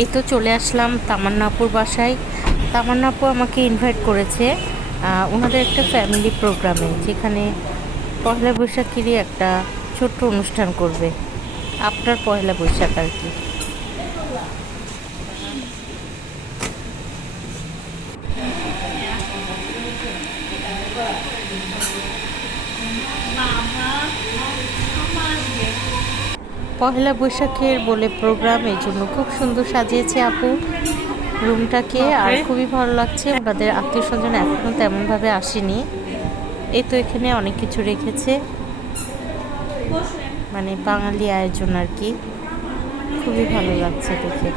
এই তো চলে আসলাম তামান্নাপুর বাসায়। তামান্নাপু আমাকে ইনভাইট করেছে ওনাদের একটা ফ্যামিলি প্রোগ্রামে, যেখানে পয়লা বৈশাখেরই একটা ছোট্ট অনুষ্ঠান করবে, আপনার পয়লা বৈশাখ আর কি। পয়লা বৈশাখের বলে প্রোগ্রাম, এই জন্য খুব সুন্দর সাজিয়েছে আপু রুমটাকে, আর খুবই ভালো লাগছে। ওনাদের আত্মীয় স্বজন এখনও তেমনভাবে আসেনি। এই তো এখানে অনেক কিছু রেখেছে, মানে বাঙালি আয়োজন আর কি, খুবই ভালো লাগছে দেখে।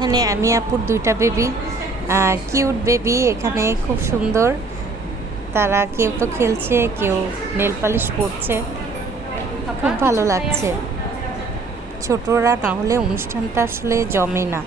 এখানে আমি আপুর দুইটা বেবি, কিউট বেবি, এখানে খুব সুন্দর। তারা কেউ তো খেলছে, কেউ নেল পালিশ পরছে, খুব ভালো লাগছে। ছোটরা না হলে অনুষ্ঠানটা আসলে জমে না।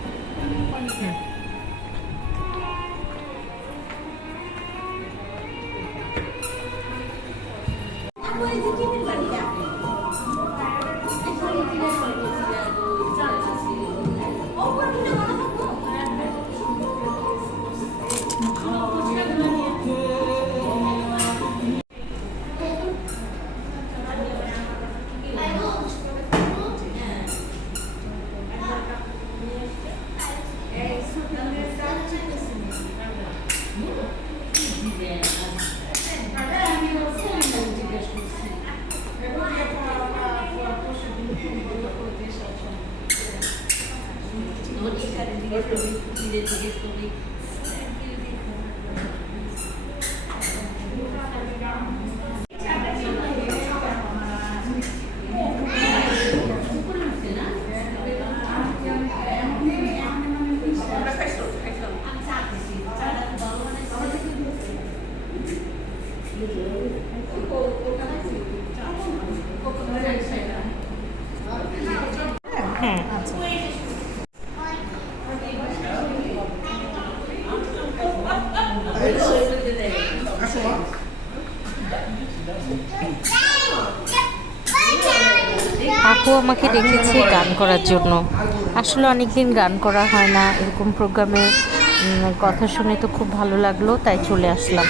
হ্যাঁ, আপু আমাকে ডেকেছে গান করার জন্য। আসলে অনেকদিন গান করা হয় না, এরকম প্রোগ্রামে কথা শুনে তো খুব ভালো লাগলো, তাই চলে আসলাম।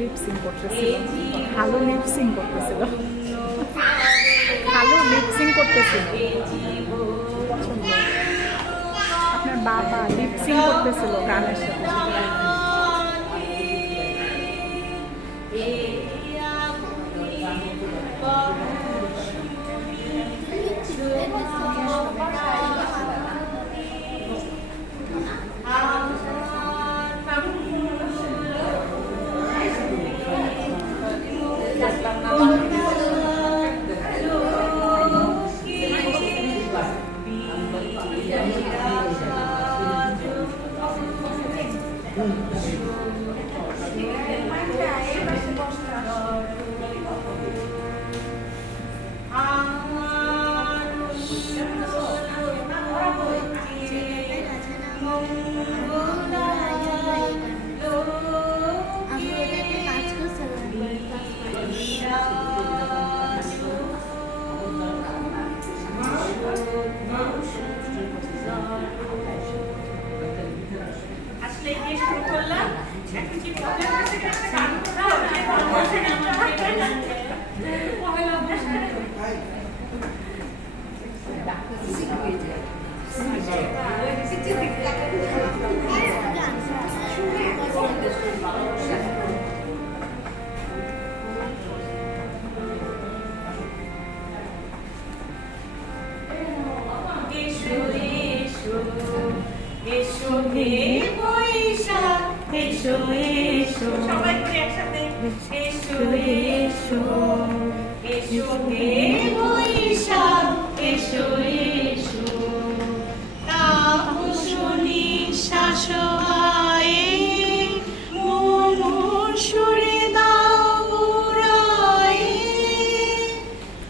লিপসিং করতেছিল, ভালো লিপসিং করতেছিল, ভালো লিপসিং করতেছিল। পছন্দ, আপনার বাবা লিপসিং করতেছিল গানের সাথে। এসো হে বৈশাখ এসো এসো সবাই মিলে একসাথে এসো এসো এসো হে বৈশাখ এসো এসো তাপসনী শাসবায়ে মনুর সুরে দাও উড়ায়ে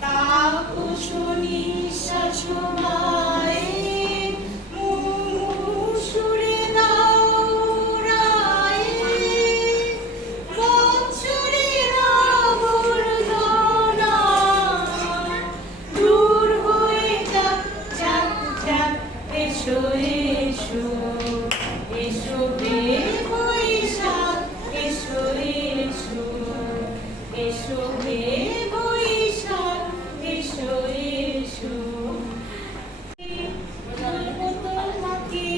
তাপসনী শাসবায়ে এসো এসো এসো হে বৈশাখ এসো এসো এসো হে বৈশাখ এসো এসো তোমাকে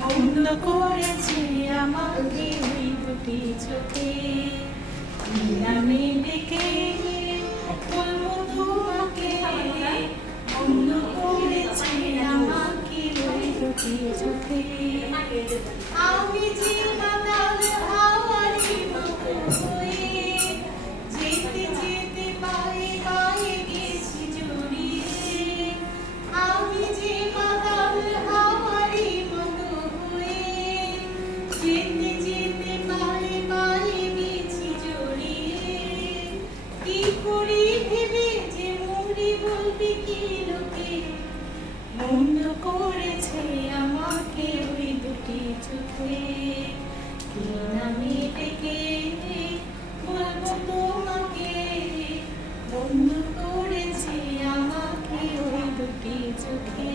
মন্দ করেছে আমাকে ওই দুটি চোখে আমি ডেকে বলবো তোমাকে মন্দ করেছে আমাকে ওই দুটি চোখে আমি যে মাতাল হাওয়ারি মতো হয়ে যেতে যেতে পায়ে পায়ে গেছি জড়িয়ে আমি যে মাতাল হাওয়ারি মতো হয়ে যেতে যেতে পায়ে পায়ে গেছি জড়িয়ে কি করি ভেবে যে মরি বলবি কি লোকে মন্দ করেছে আমাকে ওই দুটি চোখে কি নামে ডেকে বলবো তোমাকে মন্দ করেছে আমাকে ওই দুটি চোখে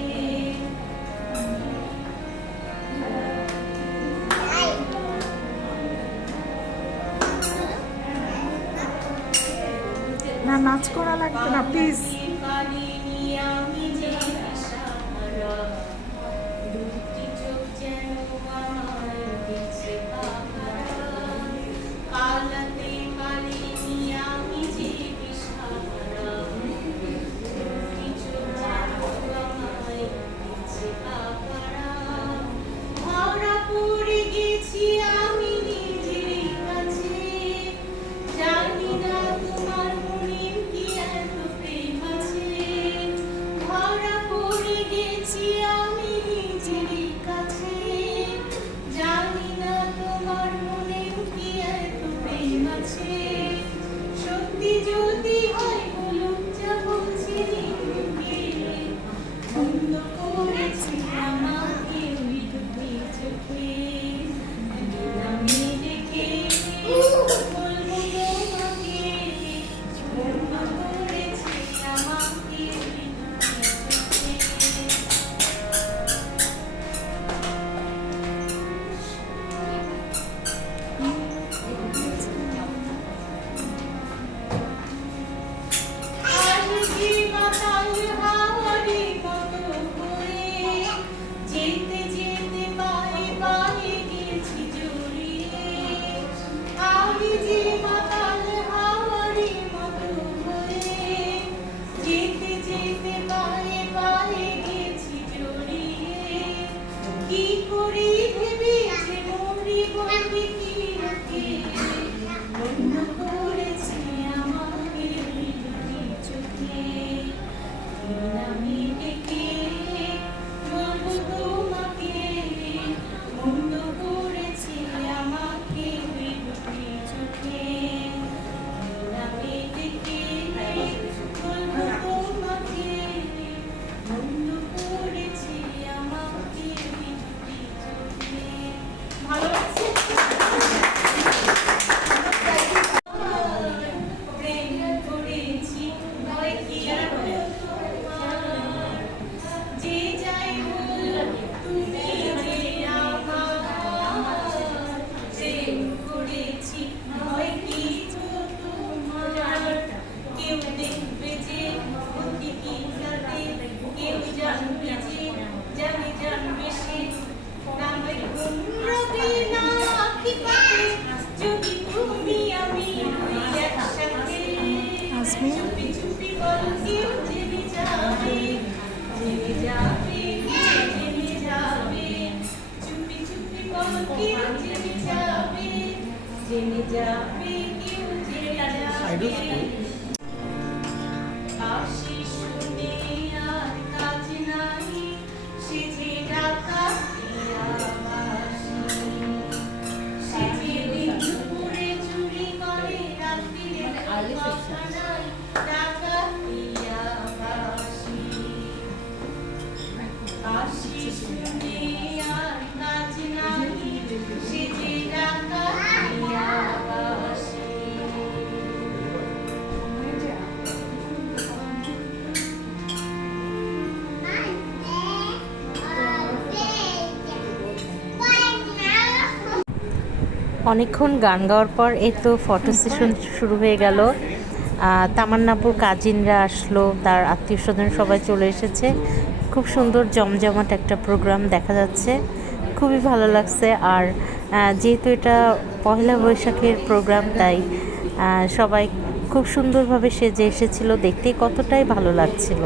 না, নাচ করা লাগবে না প্লিজ। আমি যে সারা দুটি চোখ যেন আমার দিচ্ছে পালাতে পারিনি আমি যে সারা দুটি চোখ যেন আমায় দিচ্ছে ধরা পড়ে গেছি আমি নিজের কাছে জানি না তোমার মনে কি এত প্রেম আছে ইয়াসমিন অনেকক্ষণ গান গাওয়ার পর এই তো ফটো সেশন শুরু হয়ে গেল। তামান্নাপুর কাজিনরা আসলো, তার আত্মীয় স্বজন সবাই চলে এসেছে। খুব সুন্দর জমজমাট একটা প্রোগ্রাম দেখা যাচ্ছে, খুবই ভালো লাগছে। আর যেহেতু এটা পয়লা বৈশাখের প্রোগ্রাম, তাই সবাই খুব সুন্দরভাবে সেজে এসেছিল, দেখতেই কতটাই ভালো লাগছিল।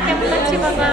কেমন লাগছে বাবা?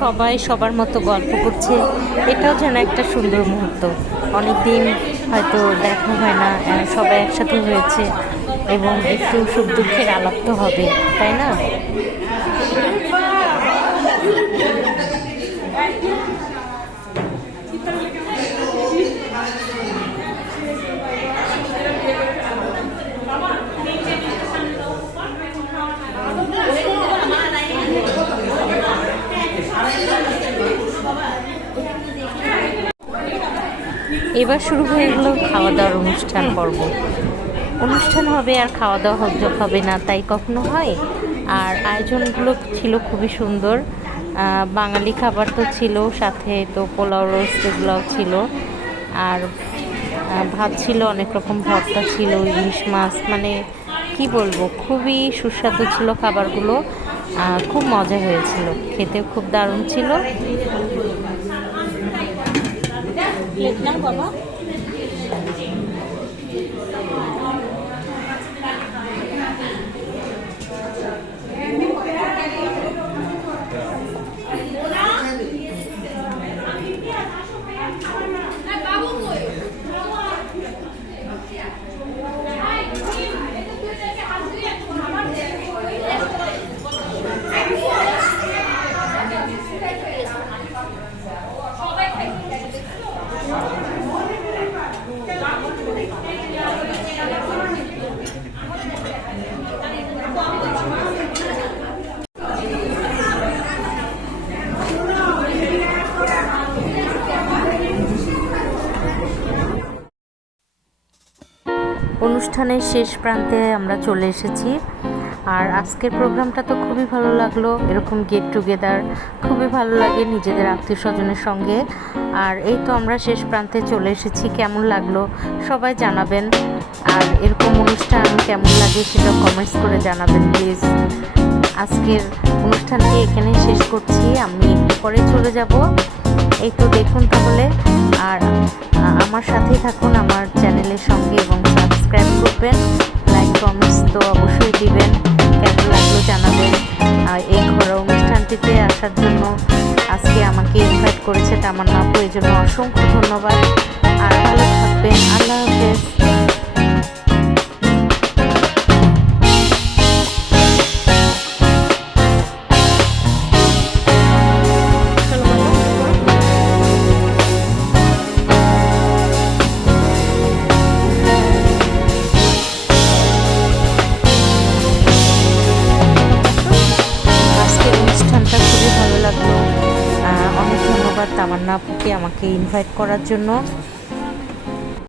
সবাই সবার মতো গল্প করছে, এটাও যেন একটা সুন্দর মুহূর্ত। অনেক দিন হয়তো দেখা হয় না, সবাই একসাথে হয়েছে এবং একটু সুখ দুঃখের আলাপ তো হবে, তাই না? এবার শুরু হয়ে গেল খাওয়া দাওয়ার অনুষ্ঠান পর্ব। অনুষ্ঠান হবে আর খাওয়া দাওয়া হবে না, তাই কখনো হয়? আর আয়োজনগুলো ছিল খুবই সুন্দর। বাঙালি খাবার তো ছিল, সাথে তো পোলাও রোস্ট এগুলোও ছিল, আর ভাত ছিল, অনেক রকম ভর্তা ছিল, ইলিশ মাছ, মানে কি বলবো, খুবই সুস্বাদু ছিল খাবারগুলো। খুব মজা হয়েছিল, খেতেও খুব দারুণ ছিল। বাবা অনুষ্ঠানের শেষ প্রান্তে আমরা চলে এসেছি। আর আজকের প্রোগ্রামটা তো খুবই ভালো লাগলো, এরকম গেট টুগেদার খুবই ভালো লাগে নিজেদের আত্মীয় স্বজনের সঙ্গে। আর এই তো আমরা শেষ প্রান্তে চলে এসেছি, কেমন লাগলো সবাই জানাবেন। আর এরকম অনুষ্ঠান কেমন লাগে সেটা কমেন্টস করে জানাবেন প্লিজ। আজকের অনুষ্ঠানটি এখানে শেষ করছি, আমি একটু পরে চলে যাব। এই তো দেখুন তাহলে, আর আমার সাথেই থাকুন আমার চ্যানেলের সঙ্গে এবং সাবস্ক্রাইব করবেন, লাইক কমেন্টস তো অবশ্যই দিবেন, কেমন লাগলো জানাবেন। আর এই ঘরোয়া অনুষ্ঠানটিতে আসার জন্য আজকে আমাকে ইনভাইট করেছে তামান্না আপু, এই জন্য অসংখ্য ধন্যবাদ। আর ভালো থাকবেন, আল্লাহ হাফেজ। আপুকে আমাকে ইনভাইট করার জন্য।